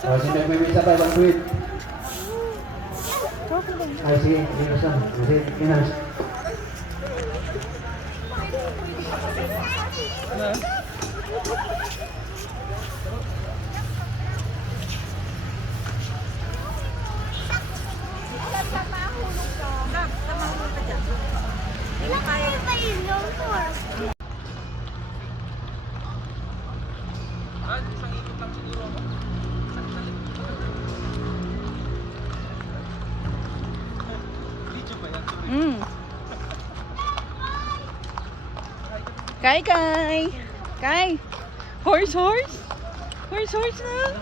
Sino may sabay bang tweet? Ay, sige, inos lang. Sige, inos. Kai, Kai! Kai! Horse, horse! Horse, horse na!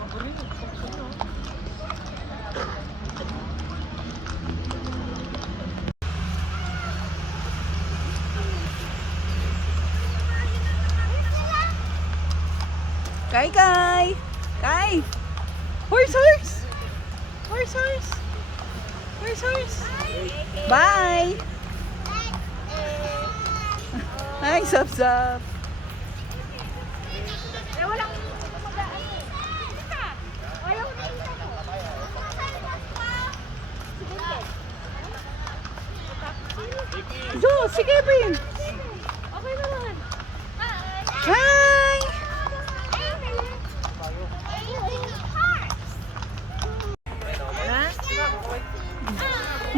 Kai, Kai! Kai! Horse, horse! Horse, horse! Horse, horse! Bye! Hi, sup, sup! Jo, sige, Brin! Okay naman. Hi!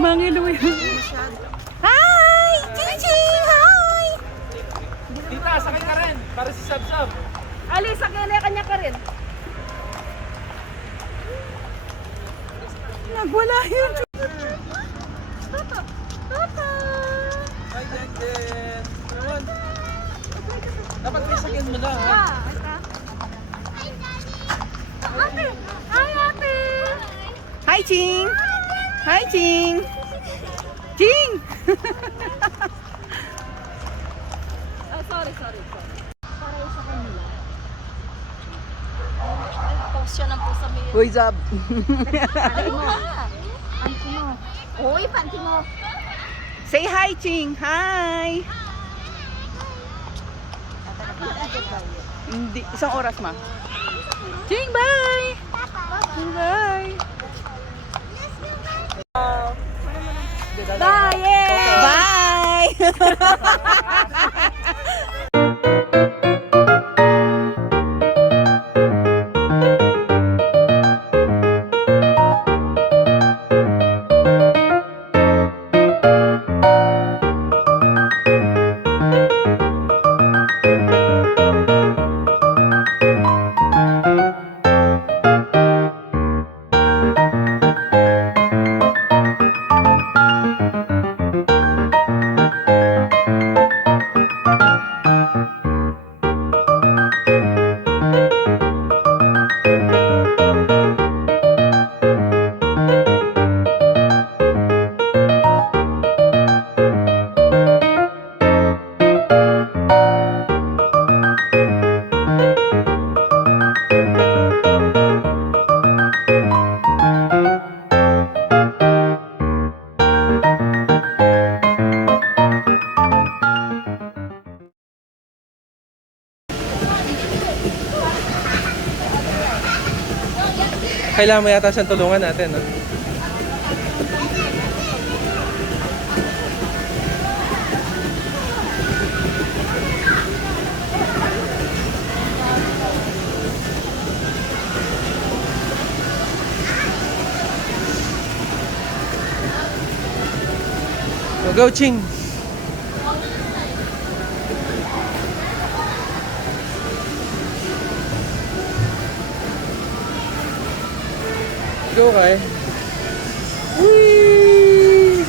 Mangiluwi. Hi! Ching-ching! Hi! Tita, sakay ka rin. Para si Sab-Sab. Ali, sa kanya ka rin. Nagwala yun. Toto! Toto! Ay, yan din. Naman. Dapat may sakyan mo na, ha? Ate! Hi, ate! Hi, Ching! Hi, Ching! Ching! Oh, sorry. Para yung sa kanila. Post siya ng post sa mail. What's up? Panty mo. Panty mo. Uy, panty mo. Say hi, Ching! Hi! Hindi, isang oras ma. Ching, bye! Bye! Bye! Yay! Bye! Kailangan mo yata siyang tulungan natin, no? Go, Ching! Go, Kai! Whee!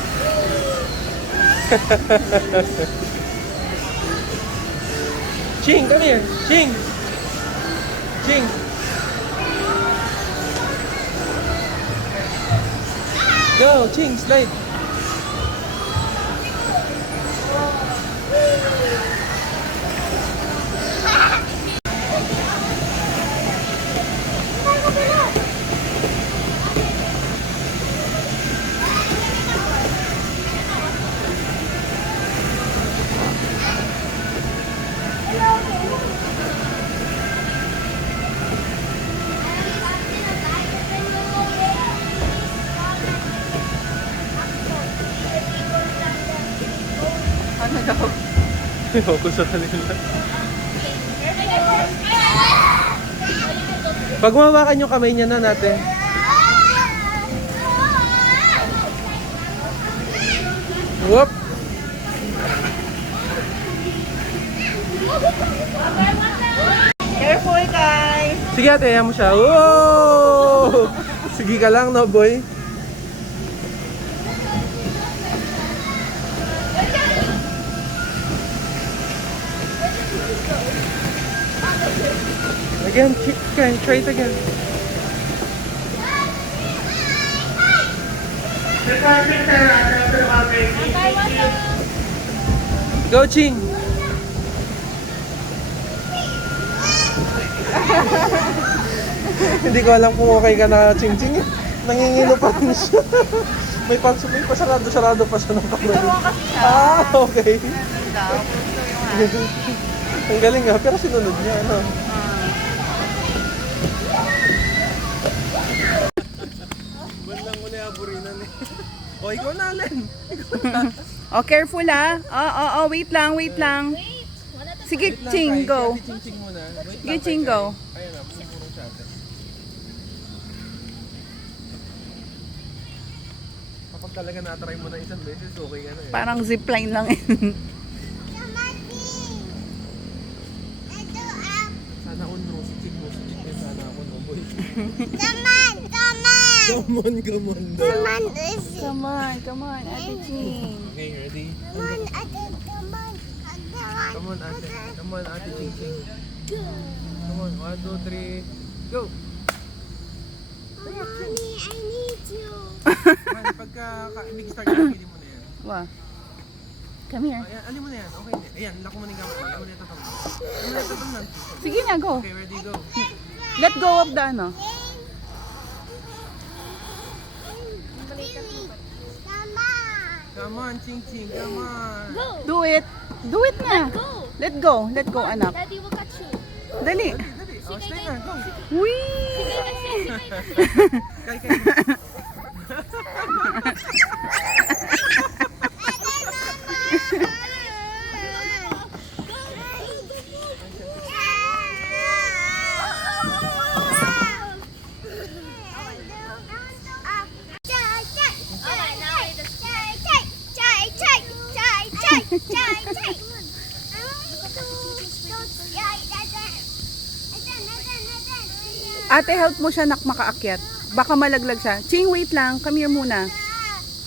Ching, come here! Ching! Ching! Go, Ching, slide! Focus sa kanila. Pag mawakan yung kamay niya na natin. Whoop! Careful, guys. Sige ate, ayaw mo siya. Whoa! Sige ka lang, no boy? Again, try it again. Go, Ching! Hindi ko alam kung okay ka na, Ching Ching. Nangingilo pa rin siya. May pasarado pa siya ng kamay. Ah, okay. Ang galing nga, pero sinunod niya, ano? Bandang mo na yung aburinan eh. O, ikaw na, Len. Oh, careful ah. Oh, wait lang. Sige, Ching, go. Ching Ching muna. Wait Sige, lang, Ching, kay go. Kai. Ayun na, pumurong siya ate. Kapag talaga natry mo na isang beses, okay ka na eh. Parang zipline lang eh. Sana all no, si Ching mo. Si Ching din sana ako, no boy. Come on, Ate Ching. Okay, ready? Come on, ate. Come on, ate Ching Ching. Come on, 1, 2, 3, go! Man, pagka big start ka, pili mo na yan. Wow. Come here. Ayan, alin mo na yan. Okay, ayan, lako mo na yung gamit mo. Ayan mo na yung tatang. Ayan mo na yung tatang nan. Sige na, go. Okay, ready, go. Let go of the ano. Come on, Ching Ching, come on. Do it. Do it na. Let go, anak. Daddy will catch you. Dali. Dali, oh, stay na, go. Whee! Kay, kay. Ate, help mo siya nak makaakyat. Baka malaglag siya. Ching, wait lang. Come here muna.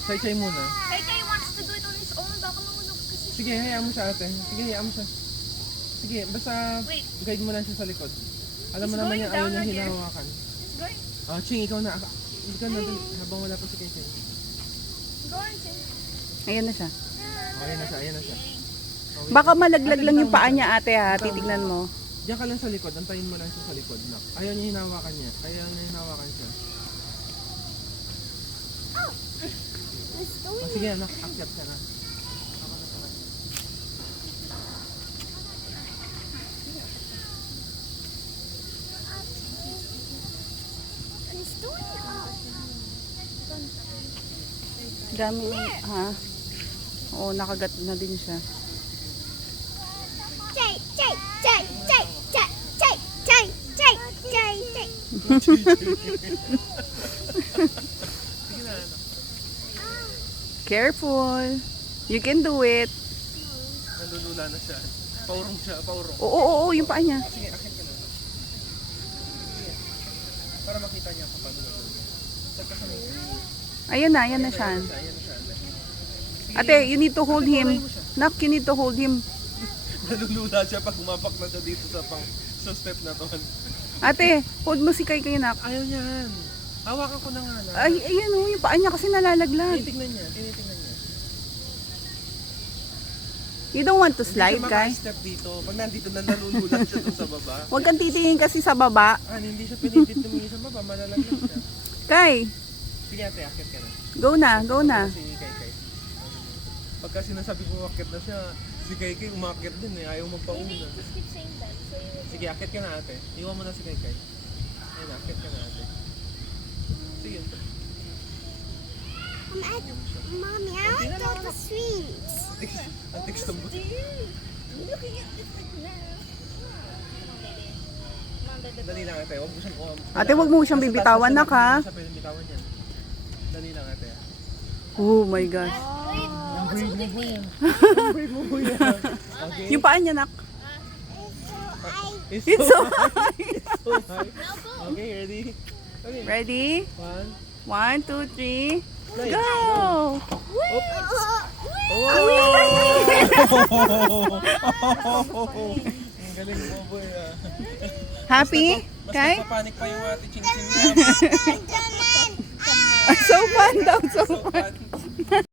Chay muna. Kai wants to do it on his own. Baka mahulog kasi. Sige, hayaan mo siya ate. Sige, hayaan mo siya. Sige, basta guide mo lang siya sa likod. Alam mo naman niya ayaw niya hinahawakan. He's going. Oh, Ching, ikaw na. Ikaw na dun, habang wala pa si Kay Ching. Go on, Ching. Ayan na siya. Oh, ayan na siya, ayan na siya. Oh, wait. Baka malaglag Ate, lang yung bitaw mo paa siya. niya, ate ha. Bitaw mo Titignan siya. mo. Diyan ka lang sa likod, antayin mo lang siya sa likod. Nak. Ayaw niya hinahawakan niya. Ayaw niya hinahawakan siya. Oh, sige anak, akyat ka na. Ako na sa kanya. Dami, ha? Oo, nakagat na din siya. Sige na anak. Careful. You can do it. Nalulula na siya. Paurong siya, paurong. Oo, yung paa niya. Sige, akyat ka na. Sige. Para makita niya kung paano nalulula. Saan ka sanay? Ayan na siya. Ayan na siya. Ate, you need to hold him. Nak, you need to hold him. Nalulula siya pag umapak na siya dito sa step na to. Ate, hold mo si Kai nak. Ayaw niyan. Hawakan ko na nga na. Ay, ayan o, yung paa niya kasi nalalaglag. Tinitignan niya, tinitignan niya. You don't want to Hindi slide, siya Kai? maka-step dito. Pag nandito na nalulula siya dun sa baba. Huwag kang titingin kasi sa baba. Hindi siya pinitit tumingin sa baba, malalaglag siya. Kai, Sige ate, akit ka na. go na. Si Kai. Pagka sinasabi ko akit na siya, si Kai umakit din eh, ayaw magpauna. Just keep saying that. So you will. Sige, akit ka na ate. Iwan mo na si Kai. Ayun, akit ka na ate. Sige. Mommy, I want to go to swings. Ang text mo. Dali lang ate, huwag mo siyang Ate, wag mo siyang bibitawan na ka. Sa pwedeng bitawan yan. Dali lang ate. Oh my gosh. Yung paa niya, nak. It's It's so high. so high. Okay, ready? Okay. Ready? 1, 1. 2, 3. Nice. Go! Oh! Ang galing mo, boy. Happy? Mas Okay? nagpapanik pa yung ate Ching Ching. So fun daw, so fun. So fun.